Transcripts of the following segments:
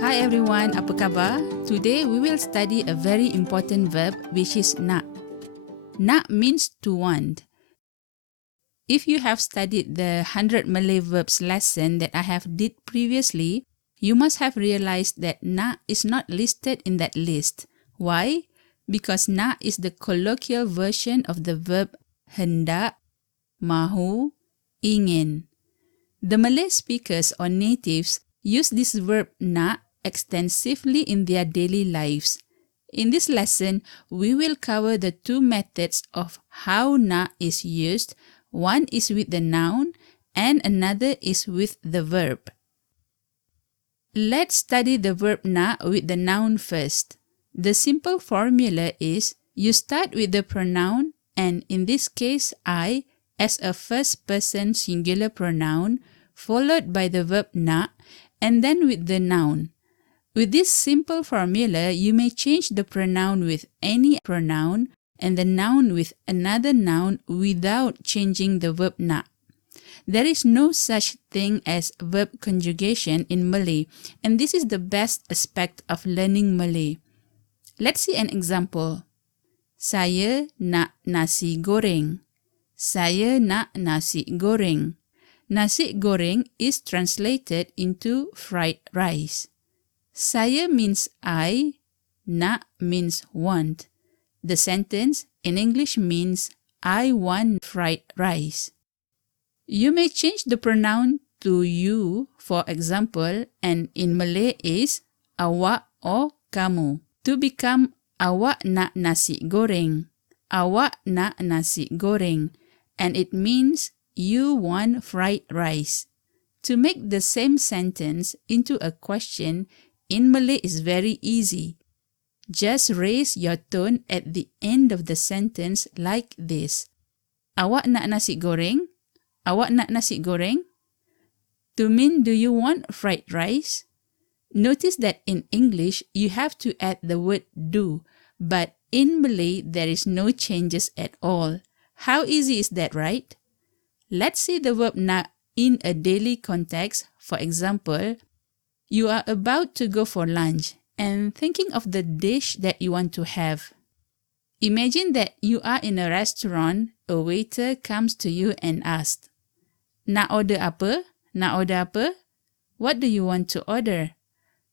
Hi everyone, apa khabar? Today we will study a very important verb which is nak. Nak means to want. If you have studied the 100 Malay verbs lesson that I have did previously, you must have realized that nak is not listed in that list. Why? Because nak is the colloquial version of the verb hendak, mahu, ingin. The Malay speakers or natives use this verb nak extensively in their daily lives. In this lesson, we will cover the two methods of how nak is used. One is with the noun and another is with the verb. Let's study the verb nak with the noun first. The simple formula is you start with the pronoun, and in this case I as a first person singular pronoun, followed by the verb nak, and then with the noun. With this simple formula, you may change the pronoun with any pronoun and the noun with another noun without changing the verb nak. There is no such thing as verb conjugation in Malay, and this is the best aspect of learning Malay. Let's see an example. Saya nak nasi goreng. Saya nak nasi goreng. Nasi goreng is translated into fried rice. Saya means I, nak means want. The sentence in English means I want fried rice. You may change the pronoun to you, for example, and in Malay is awak or kamu, to become awak nak nasi goreng. Awak nak nasi goreng, and it means you want fried rice. To make the same sentence into a question in Malay is very easy. Just raise your tone at the end of the sentence like this. Awak nak nasi goreng? Awak nak nasi goreng? To mean do you want fried rice? Notice that in English you have to add the word do, but in Malay there is no changes at all. How easy is that, right? Let's see the verb nak in a daily context. For example, you are about to go for lunch and thinking of the dish that you want to have. Imagine that you are in a restaurant, a waiter comes to you and asks, nak order apa? Nak order apa? What do you want to order?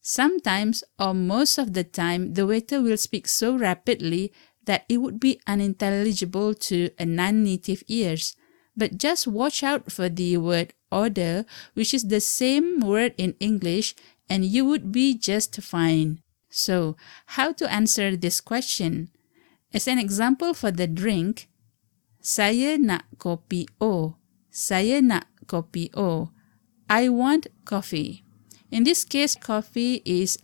Sometimes or most of the time, the waiter will speak so rapidly that it would be unintelligible to a non-native ears. But just watch out for the word order, which is the same word in English, and you would be just fine. So, how to answer this question? As an example for the drink, saya nak kopi O. Saya nak kopi O. I want coffee. In this case, coffee is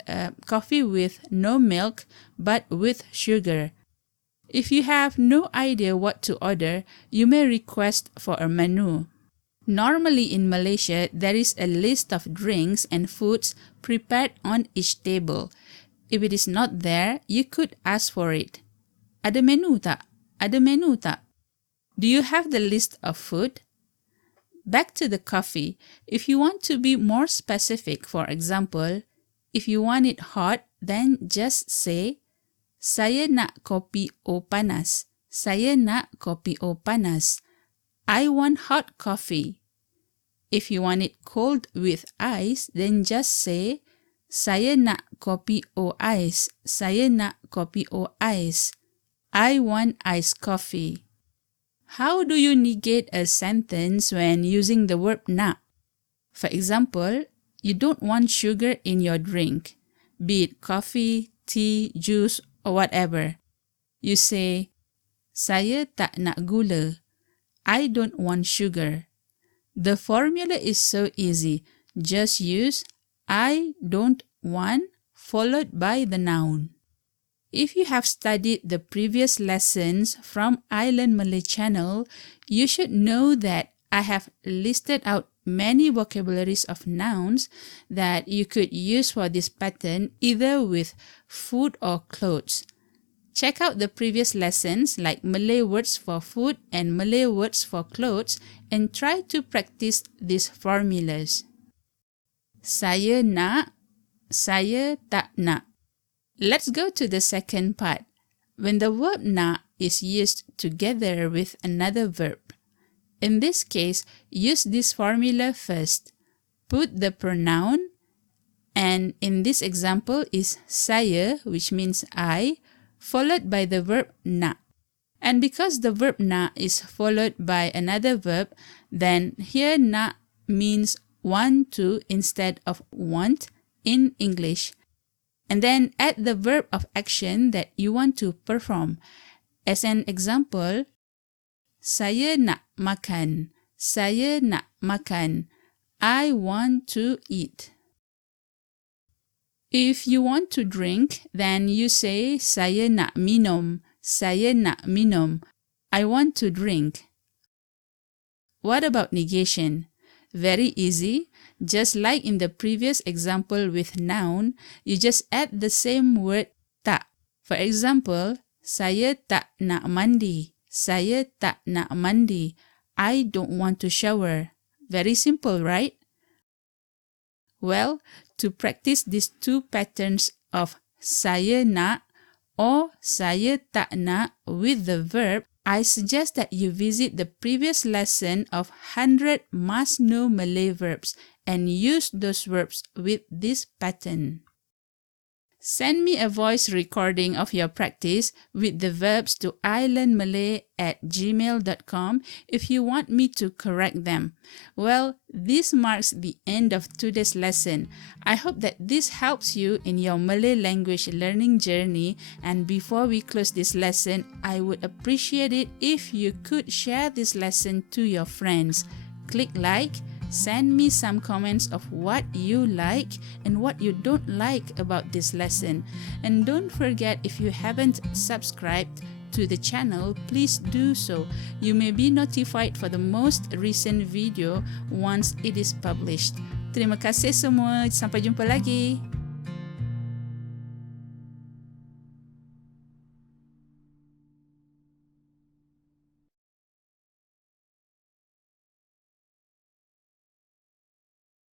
coffee with no milk but with sugar. If you have no idea what to order, you may request for a menu. Normally in Malaysia, there is a list of drinks and foods prepared on each table. If it is not there, you could ask for it. Ada menu tak? Ada menu tak? Do you have the list of food? Back to the coffee. If you want to be more specific, for example, if you want it hot, then just say, saya nak kopi O panas. Saya nak kopi O panas. I want hot coffee. If you want it cold with ice, then just say, saya nak kopi O ice. Saya nak kopi O ice. I want iced coffee. How do you negate a sentence when using the verb nak? For example, you don't want sugar in your drink, be it coffee, tea, juice, or whatever. You say, saya tak nak gula. I don't want sugar. The formula is so easy. Just use I don't want followed by the noun. If you have studied the previous lessons from ilearnmalay channel, you should know that I have listed out many vocabularies of nouns that you could use for this pattern either with food or clothes. Check out the previous lessons like Malay words for food and Malay words for clothes and try to practice these formulas. Saya nak, Saya tak nak. Let's go to the second part. When the verb nak is used together with another verb. In this case, use this formula first. Put the pronoun, and in this example is saya, which means I, followed by the verb nak. And because the verb nak is followed by another verb, then here nak means want to instead of want in English. And then add the verb of action that you want to perform. As an example, saya nak makan. Saya nak makan. I want to eat. If you want to drink, then you say saya nak minum. Saya nak minum. I want to drink. What about negation? Very easy. Just like in the previous example with noun, you just add the same word tak. For example, saya tak nak mandi. Saya tak nak mandi. I don't want to shower. Very simple, right? Well, to practice these two patterns of saya nak or saya tak nak with the verb, I suggest that you visit the previous lesson of 100 must-know Malay verbs and use those verbs with this pattern. Send me a voice recording of your practice with the verbs to ilearnmalay@gmail.com if you want me to correct them. Well, this marks the end of today's lesson. I hope that this helps you in your Malay language learning journey, and before we close this lesson, I would appreciate it if you could share this lesson to your friends. Click like. Send me some comments of what you like and what you don't like about this lesson. And don't forget, if you haven't subscribed to the channel, please do so. You may be notified for the most recent video once it is published. Terima kasih semua. Sampai jumpa lagi.